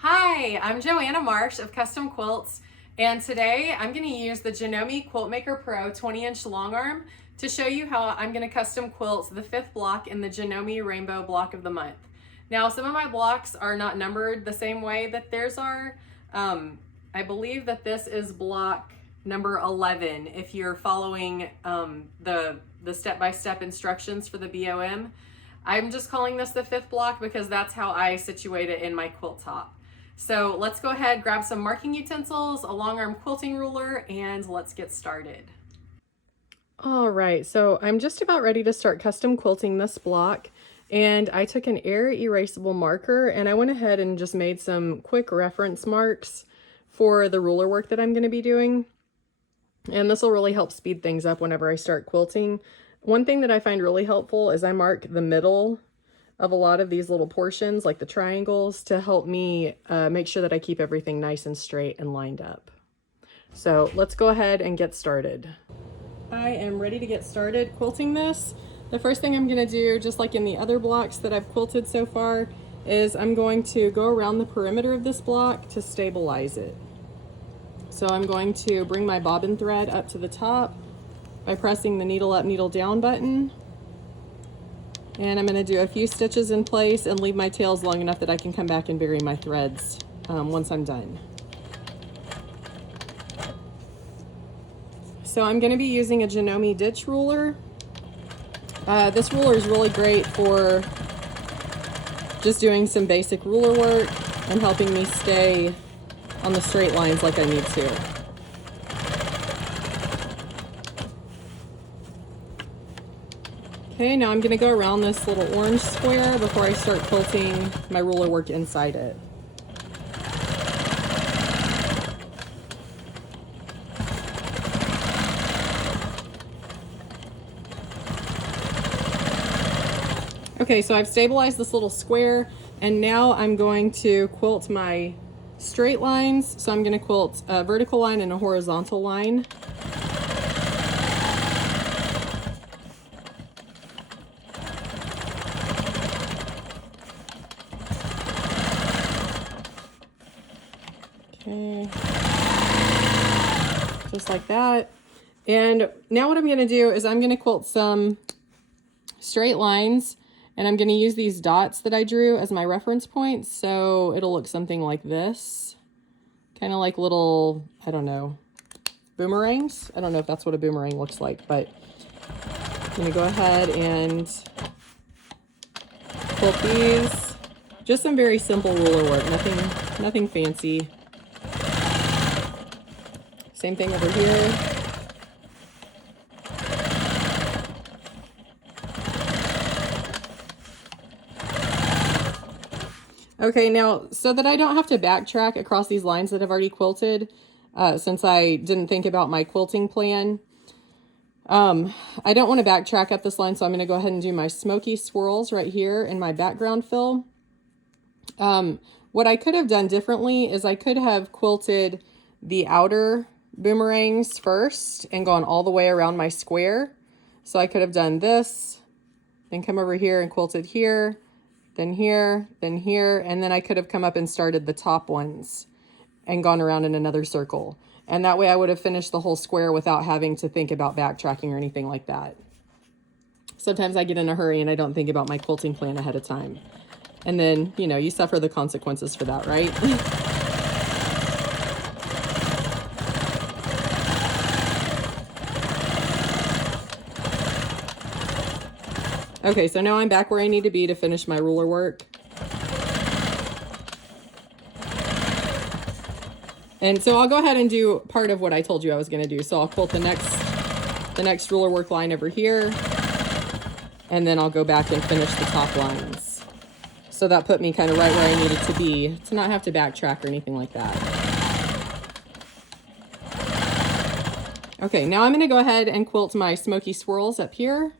Hi, I'm Joanna Marsh of Custom Quilts, and today I'm going to use the Janome Quilt Maker Pro 20-inch long arm to show you how I'm going to custom quilt the 5th block in the Janome Rainbow Block of the Month. Now, some of my blocks are not numbered the same way that theirs are. I believe that this is block number 11 if you're following the step-by-step instructions for the BOM. I'm just calling this the 5th block because that's how I situate it in my quilt top. So let's go ahead, grab some marking utensils, a long arm quilting ruler, and let's get started. All right, so I'm just about ready to start custom quilting this block, and I took an air erasable marker and I went ahead and just made some quick reference marks for the ruler work that I'm going to be doing. And this will really help speed things up whenever I start quilting. One thing that I find really helpful is I mark the middle of a lot of these little portions, like the triangles, to help me make sure that I keep everything nice and straight and lined up. So let's go ahead and get started. I am ready to get started quilting this. The first thing I'm going to do, just like in the other blocks that I've quilted so far, is I'm going to go around the perimeter of this block to stabilize it. So I'm going to bring my bobbin thread up to the top by pressing the needle up, needle down button. And I'm going to do a few stitches in place and leave my tails long enough that I can come back and bury my threads once I'm done. So I'm going to be using a Janome ditch ruler. This ruler is really great for just doing some basic ruler work and helping me stay on the straight lines like I need to. Okay, now I'm going to go around this little orange square before I start quilting my ruler work inside it. Okay, so I've stabilized this little square, and now I'm going to quilt my straight lines. So I'm going to quilt a vertical line and a horizontal line. Okay, just like that. And now what I'm going to do is I'm going to quilt some straight lines, and I'm going to use these dots that I drew as my reference points. So it'll look something like this, kind of like little, I don't know, boomerangs. I don't know if that's what a boomerang looks like, but I'm going to go ahead and quilt these. Just some very simple ruler work, nothing fancy. Same thing over here. Okay, now, so that I don't have to backtrack across these lines that I've already quilted, since I didn't think about my quilting plan, I don't want to backtrack up this line, so I'm going to go ahead and do my smoky swirls right here in my background fill. What I could have done differently is I could have quilted the outer boomerangs first and gone all the way around my square. So I could have done this, then come over here and quilted here, then here, and then I could have come up and started the top ones and gone around in another circle. And that way I would have finished the whole square without having to think about backtracking or anything like that. Sometimes I get in a hurry and I don't think about my quilting plan ahead of time. And then, you know, you suffer the consequences for that, right? Okay, so now I'm back where I need to be to finish my ruler work. And so I'll go ahead and do part of what I told you I was going to do. So I'll quilt the next ruler work line over here, and then I'll go back and finish the top lines. So that put me kind of right where I needed to be to not have to backtrack or anything like that. Okay, now I'm going to go ahead and quilt my smoky swirls up here.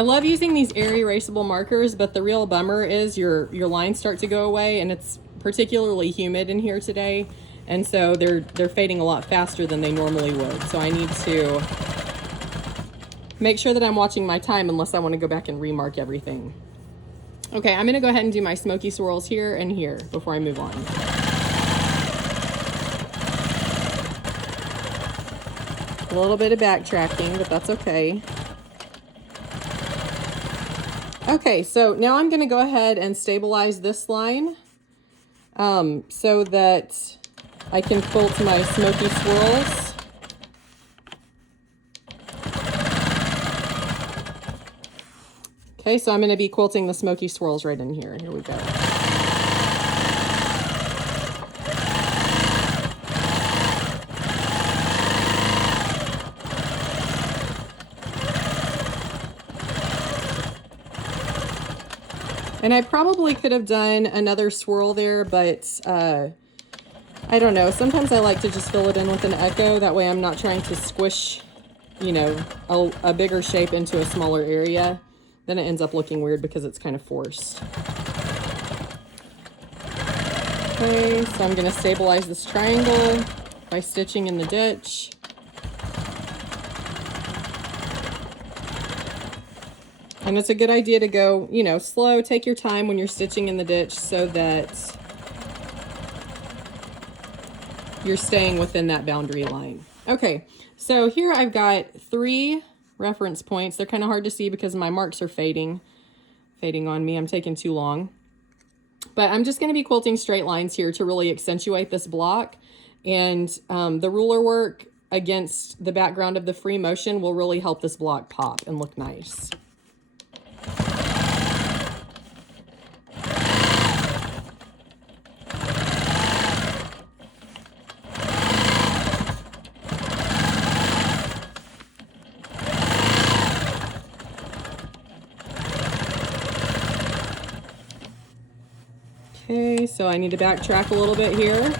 I love using these air erasable markers, but the real bummer is your lines start to go away, and it's particularly humid in here today, and so they're fading a lot faster than they normally would. So I need to make sure that I'm watching my time unless I want to go back and remark everything. Okay, I'm gonna go ahead and do my smoky swirls here and here before I move on. A little bit of backtracking, but that's okay. Okay, so now I'm gonna go ahead and stabilize this line so that I can quilt my smoky swirls. Okay, so I'm gonna be quilting the smoky swirls right in here. Here we go. And I probably could have done another swirl there, but I don't know. Sometimes I like to just fill it in with an echo. That way I'm not trying to squish, you know, a bigger shape into a smaller area. Then it ends up looking weird because it's kind of forced. Okay, so I'm gonna stabilize this triangle by stitching in the ditch. And it's a good idea to go, you know, slow, take your time when you're stitching in the ditch so that you're staying within that boundary line. Okay, so here I've got 3 reference points. They're kind of hard to see because my marks are fading on me. I'm taking too long. But I'm just going to be quilting straight lines here to really accentuate this block. And the ruler work against the background of the free motion will really help this block pop and look nice. Okay, so I need to backtrack a little bit here.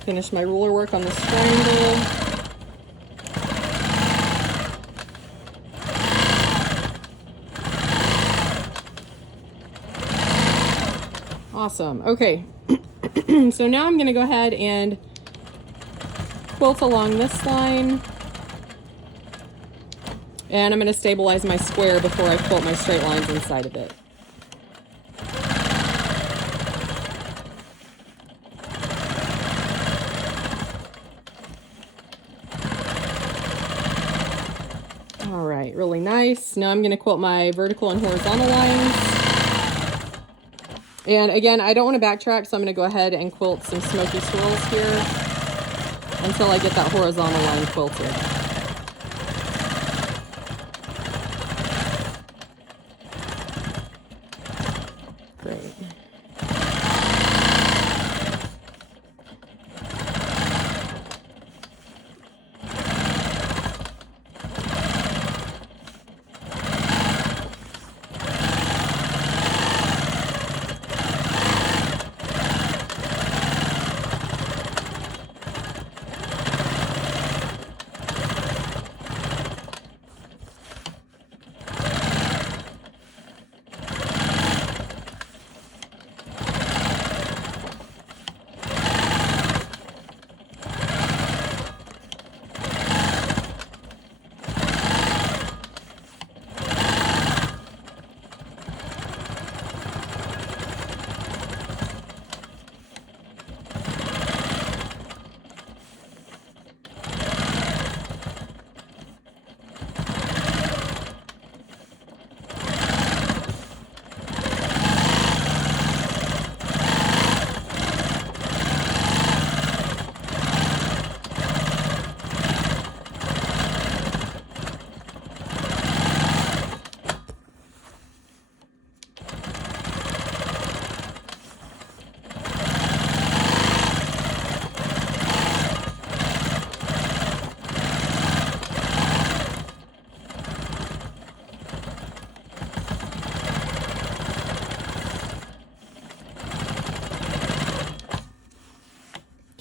Finish my ruler work on this triangle. Awesome. Okay, so now I'm going to go ahead and quilt along this line. And I'm going to stabilize my square before I quilt my straight lines inside of it. All right, really nice. Now I'm going to quilt my vertical and horizontal lines. And again, I don't want to backtrack, so I'm going to go ahead and quilt some smoky swirls here until I get that horizontal line quilted. Great.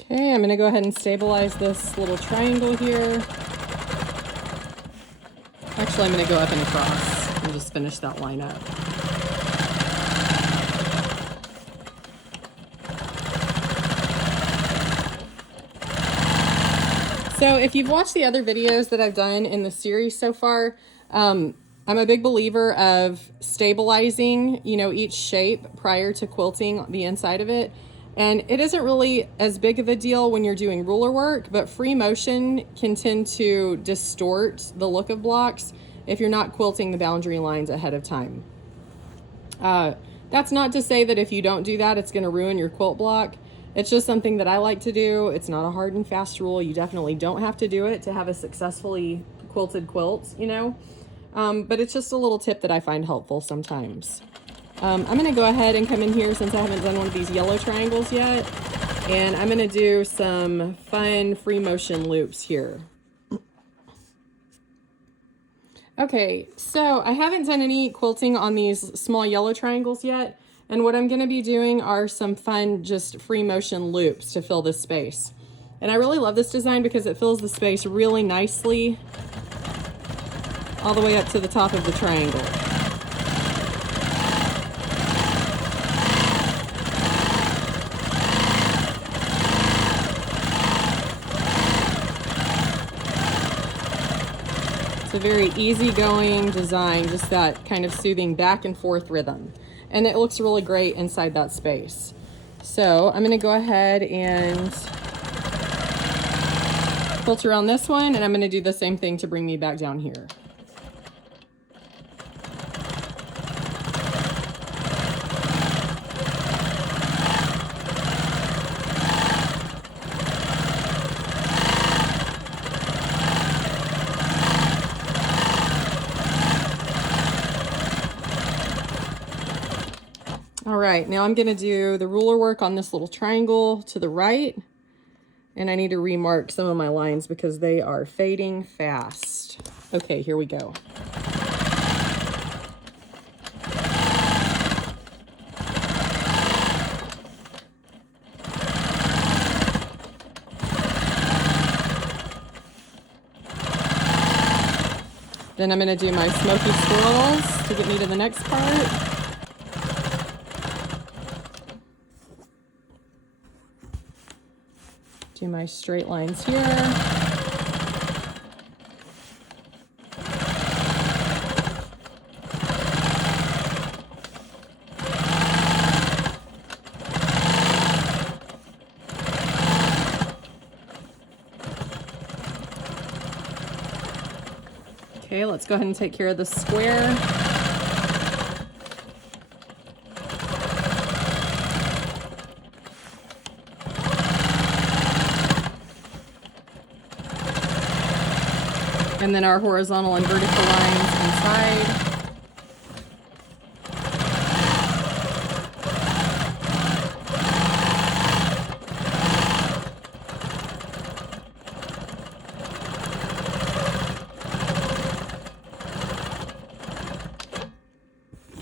Okay, I'm going to go ahead and stabilize this little triangle here. Actually, I'm going to go up and across and just finish that line up. So if you've watched the other videos that I've done in the series so far, I'm a big believer of stabilizing, you know, each shape prior to quilting the inside of it. And it isn't really as big of a deal when you're doing ruler work, but free motion can tend to distort the look of blocks if you're not quilting the boundary lines ahead of time. That's not to say that if you don't do that, it's going to ruin your quilt block. It's just something that I like to do. It's not a hard and fast rule. You definitely don't have to do it to have a successfully quilted quilt, you know. But it's just a little tip that I find helpful sometimes. I'm going to go ahead and come in here since I haven't done one of these yellow triangles yet. And I'm going to do some fun free motion loops here. Okay, so I haven't done any quilting on these small yellow triangles yet. And what I'm going to be doing are some fun just free motion loops to fill this space. And I really love this design because it fills the space really nicely all the way up to the top of the triangle. It's a very easygoing design, just that kind of soothing back and forth rhythm. And it looks really great inside that space. So I'm going to go ahead and quilt around this one, and I'm going to do the same thing to bring me back down here. All right, now I'm going to do the ruler work on this little triangle to the right. And I need to remark some of my lines because they are fading fast. Okay, here we go. Then I'm going to do my smoky swirls to get me to the next part. Do my straight lines here. Okay, let's go ahead and take care of the square. And then our horizontal and vertical lines inside.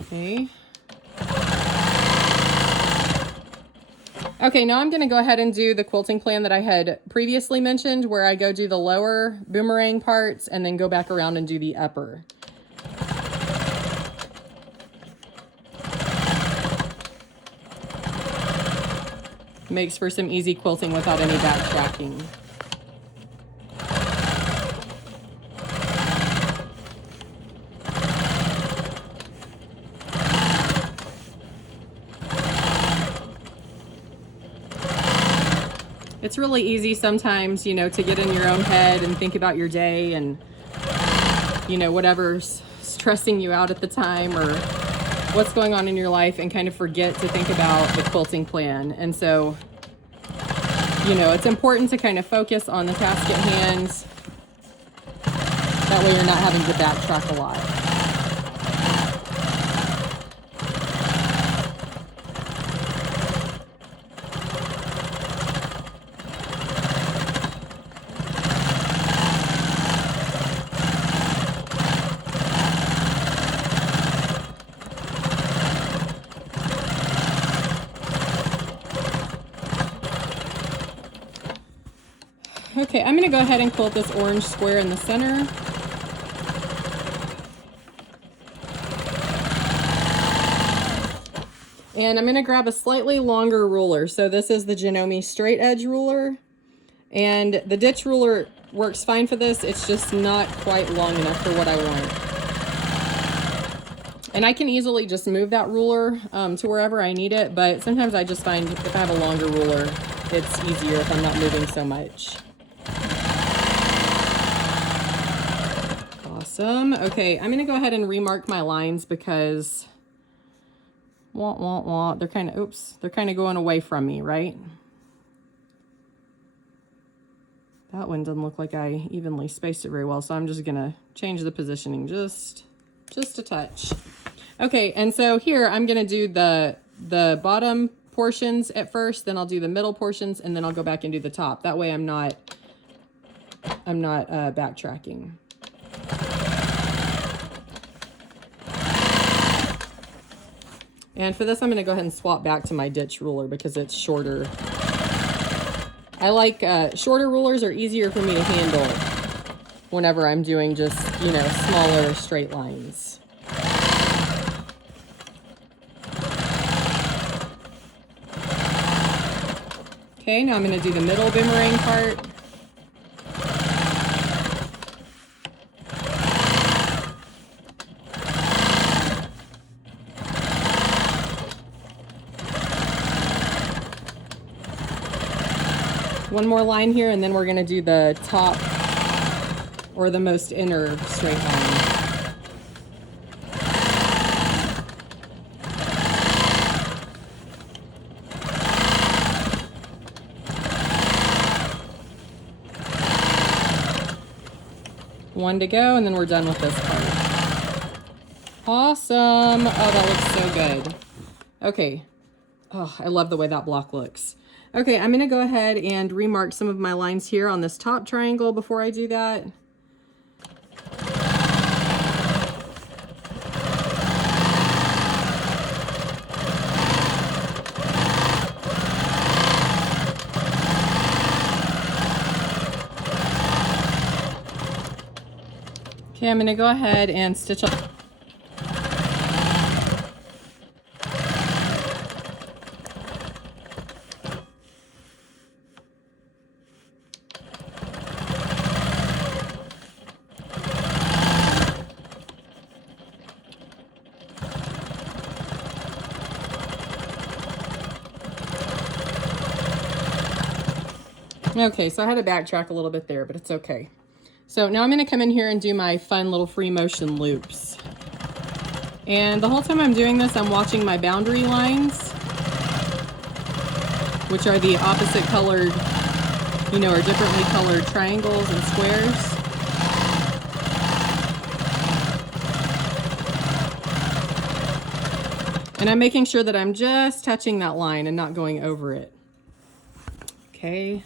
Okay. Okay, now I'm going to go ahead and do the quilting plan that I had previously mentioned, where I go do the lower boomerang parts and then go back around and do the upper. Makes for some easy quilting without any backtracking. It's really easy sometimes, you know, to get in your own head and think about your day and, you know, whatever's stressing you out at the time or what's going on in your life and kind of forget to think about the quilting plan. And so, you know, it's important to kind of focus on the task at hand. That way you're not having to backtrack a lot. Okay, I'm going to go ahead and quilt this orange square in the center. And I'm going to grab a slightly longer ruler. So this is the Janome straight edge ruler. And the ditch ruler works fine for this. It's just not quite long enough for what I want. And I can easily just move that ruler to wherever I need it. But sometimes I just find if I have a longer ruler, it's easier if I'm not moving so much. Awesome. Okay, I'm going to go ahead and remark my lines because they're kind of, they're kind of going away from me, right? That one doesn't look like I evenly spaced it very well, so I'm just going to change the positioning just a touch. Okay, and so here I'm going to do the bottom portions at first, then I'll do the middle portions, and then I'll go back and do the top. That way I'm not backtracking. And for this, I'm going to go ahead and swap back to my ditch ruler because it's shorter. I like shorter rulers are easier for me to handle whenever I'm doing just, you know, smaller straight lines. Okay, now I'm going to do the middle boomerang part. One more line here, and then we're going to do the top or the most inner straight line. One to go, and then we're done with this part. Awesome. Oh, that looks so good. Okay. Oh, I love the way that block looks. Okay, I'm going to go ahead and remark some of my lines here on this top triangle before I do that. Okay, I'm going to go ahead and stitch up. Okay, so I had to backtrack a little bit there, but it's okay. So now I'm going to come in here and do my fun little free motion loops. And the whole time I'm doing this, I'm watching my boundary lines, which are the opposite colored, you know, or differently colored triangles and squares. And I'm making sure that I'm just touching that line and not going over it. Okay.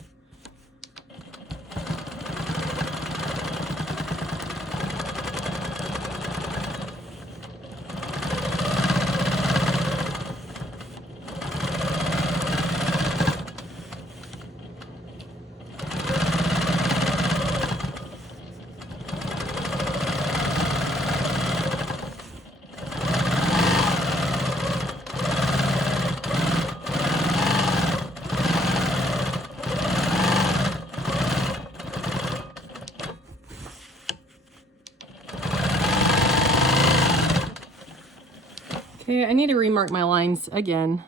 Okay, I need to remark my lines again.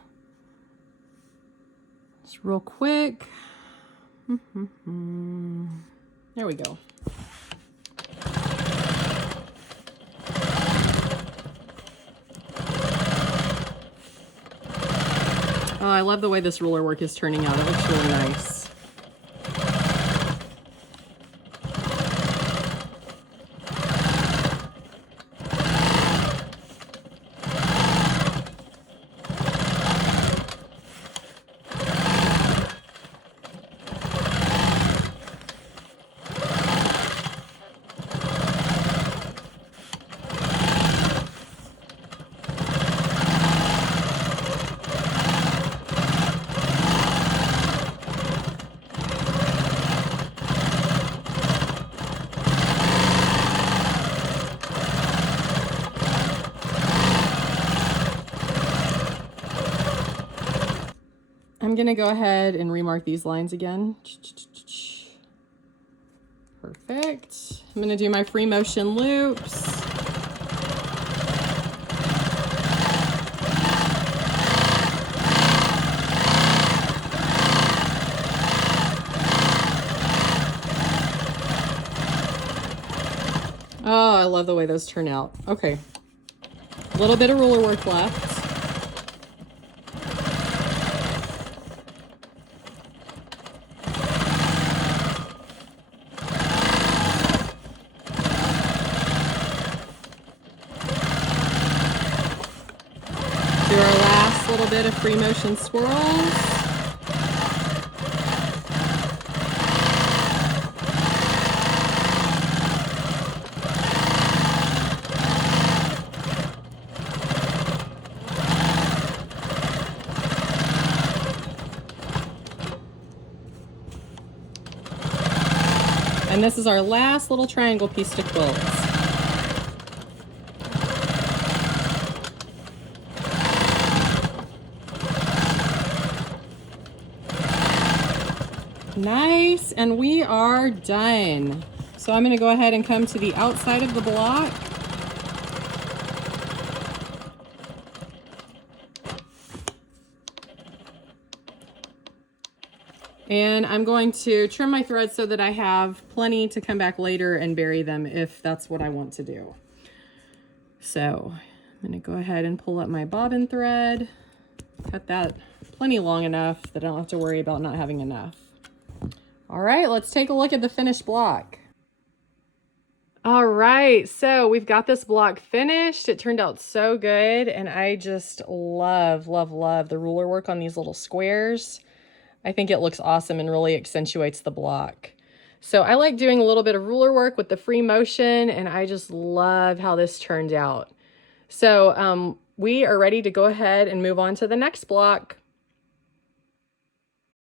Just real quick. There we go. Oh, I love the way this ruler work is turning out. It looks really nice. I'm gonna go ahead and remark these lines again. Perfect. I'm gonna do my free motion loops. Oh, I love the way those turn out. Okay, a little bit of ruler work left. Do our last little bit of free motion swirls. And this is our last little triangle piece to quilt. Nice, and we are done. So I'm going to go ahead and come to the outside of the block. And I'm going to trim my threads so that I have plenty to come back later and bury them if that's what I want to do. So I'm going to go ahead and pull up my bobbin thread, cut that plenty long enough that I don't have to worry about not having enough. All right, let's take a look at the finished block. All right, so we've got this block finished. It turned out so good, and I just love, love, love the ruler work on these little squares. I think it looks awesome and really accentuates the block. So I like doing a little bit of ruler work with the free motion, and I just love how this turned out. So we are ready to go ahead and move on to the next block.